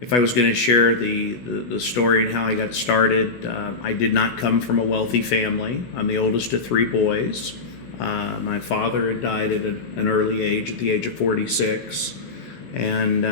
If I was going to share the story and how I got started, I did not come from a wealthy family. I'm the oldest of three boys. My father had died at an early age, at the age of 46. And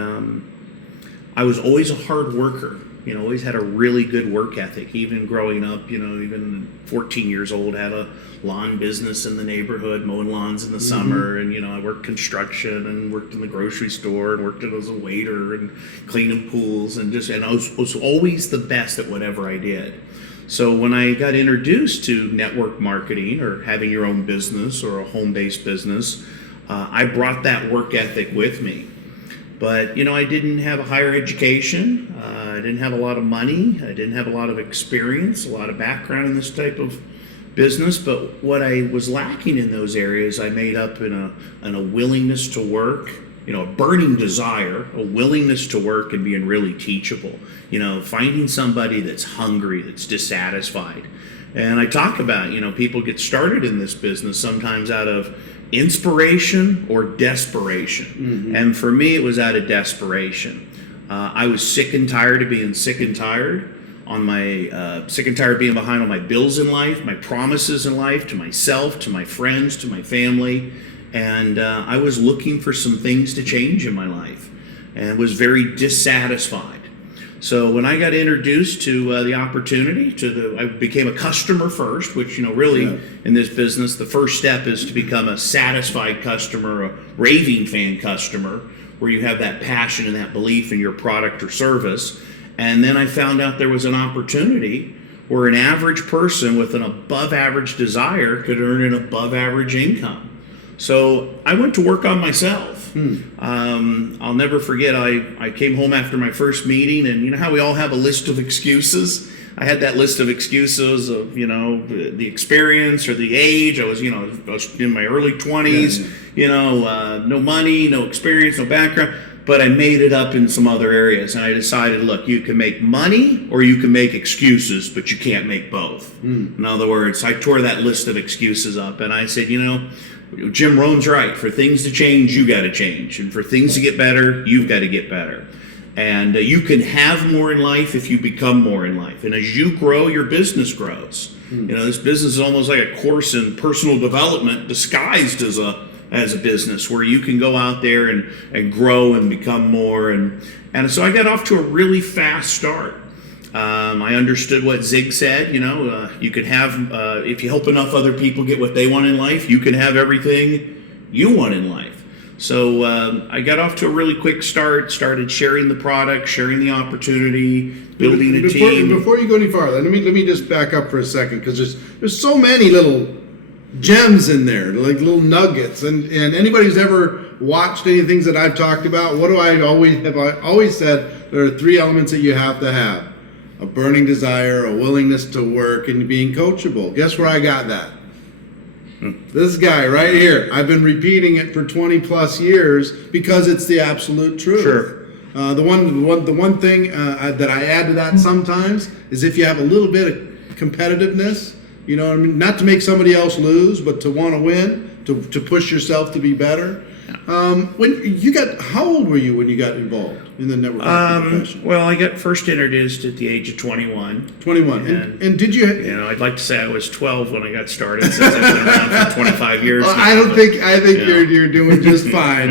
I was always a hard worker. Always had a really good work ethic. Even growing up, even 14 years old, had a lawn business in the neighborhood, mowing lawns in the summer. And, I worked construction and worked in the grocery store and worked as a waiter and cleaning pools and I was always the best at whatever I did. So when I got introduced to network marketing or having your own business or a home-based business, I brought that work ethic with me. But, I didn't have a higher education. I didn't have a lot of money. I didn't have a lot of experience, a lot of background in this type of business. But what I was lacking in those areas, I made up in a willingness to work, a burning desire, a willingness to work and being really teachable. Finding somebody that's hungry, that's dissatisfied. And I talk about, people get started in this business sometimes out of inspiration or desperation. Mm-hmm. And for me, it was out of desperation. I was sick and tired of being sick and tired sick and tired of being behind on my bills in life, my promises in life, to myself, to my friends, to my family. And I was looking for some things to change in my life and was very dissatisfied. So when I got introduced to the opportunity, I became a customer first, which, really in this business, the first step is to become a satisfied customer, a raving fan customer, where you have that passion and that belief in your product or service. And then I found out there was an opportunity where an average person with an above average desire could earn an above average income. So I went to work on myself. I'll never forget, I came home after my first meeting, and you know how we all have a list of excuses? I had that list of excuses of, the experience or the age. I was in my early 20s, no money, no experience, no background. But I made it up in some other areas, and I decided, look, you can make money or you can make excuses, but you can't make both. In other words, I tore that list of excuses up, and I said, Jim Rohn's right. For things to change, you got to change. And for things to get better, you've got to get better. And you can have more in life if you become more in life. And as you grow, your business grows. This business is almost like a course in personal development disguised as a business where you can go out there and grow and become more. And so I got off to a really fast start. I understood what Zig said, you can have, if you help enough other people get what they want in life, you can have everything you want in life. So I got off to a really quick start, started sharing the product, sharing the opportunity, building a team. Before you go any farther, let me just back up for a second, because there's so many little gems in there, like little nuggets, and anybody who's ever watched any things that I've talked about, what do I always said? There are three elements that you have to have: a burning desire, a willingness to work, and being coachable. Guess where I got that? This guy right here. I've been repeating it for 20 plus years because it's the absolute truth. Sure. The one thing that I add to that sometimes is if you have a little bit of competitiveness, not to make somebody else lose, but to want to win, to push yourself to be better. How old were you when you got involved in the network profession? Well, I got first introduced at the age of 21. 21. And did you? I'd like to say I was 12 when I got started, since I've been around for 25 years. Well, now, I think you're doing just fine.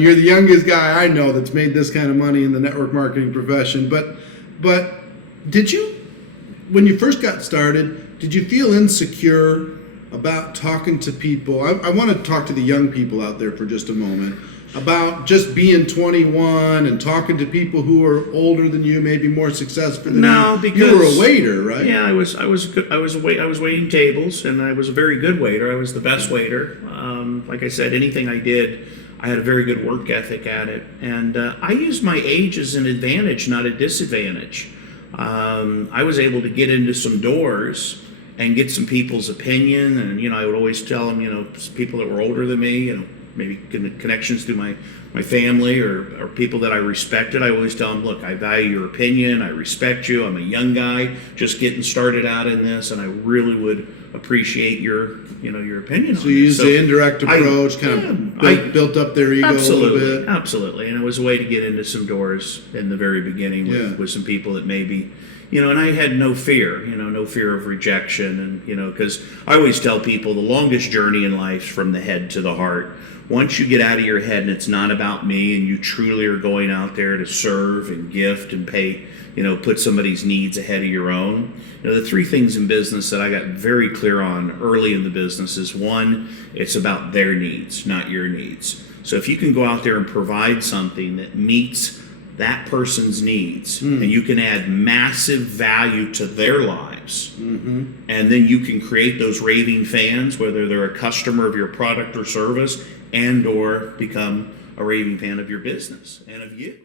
You're the youngest guy I know that's made this kind of money in the network marketing profession. But did you, when you first got started, did you feel insecure about talking to people? I want to talk to the young people out there for just a moment about just being 21 and talking to people who are older than you, maybe more successful than you. No, because you were a waiter, right? Yeah, I was waiting tables, and I was a very good waiter. I was the best waiter. Like I said, anything I did, I had a very good work ethic at it, and I used my age as an advantage, not a disadvantage. I was able to get into some doors and get some people's opinion, and I would always tell them, people that were older than me, maybe connections through my family or people that I respected, I always tell them, look, I value your opinion, I respect you, I'm a young guy just getting started out in this, and I really would appreciate your opinion So on you it. use the indirect approach, I built up their ego a little bit. Absolutely. And it was a way to get into some doors in the very beginning with some people that maybe, and I had no fear, no fear of rejection. And, because I always tell people the longest journey in life is from the head to the heart. Once you get out of your head and it's not about me and you truly are going out there to serve and gift and pay, put somebody's needs ahead of your own. The three things in business that I got very clear on early in the business is, one, it's about their needs, not your needs. So if you can go out there and provide something that meets that person's needs and you can add massive value to their lives, and then you can create those raving fans, whether they're a customer of your product or service, and or become a raving fan of your business and of you.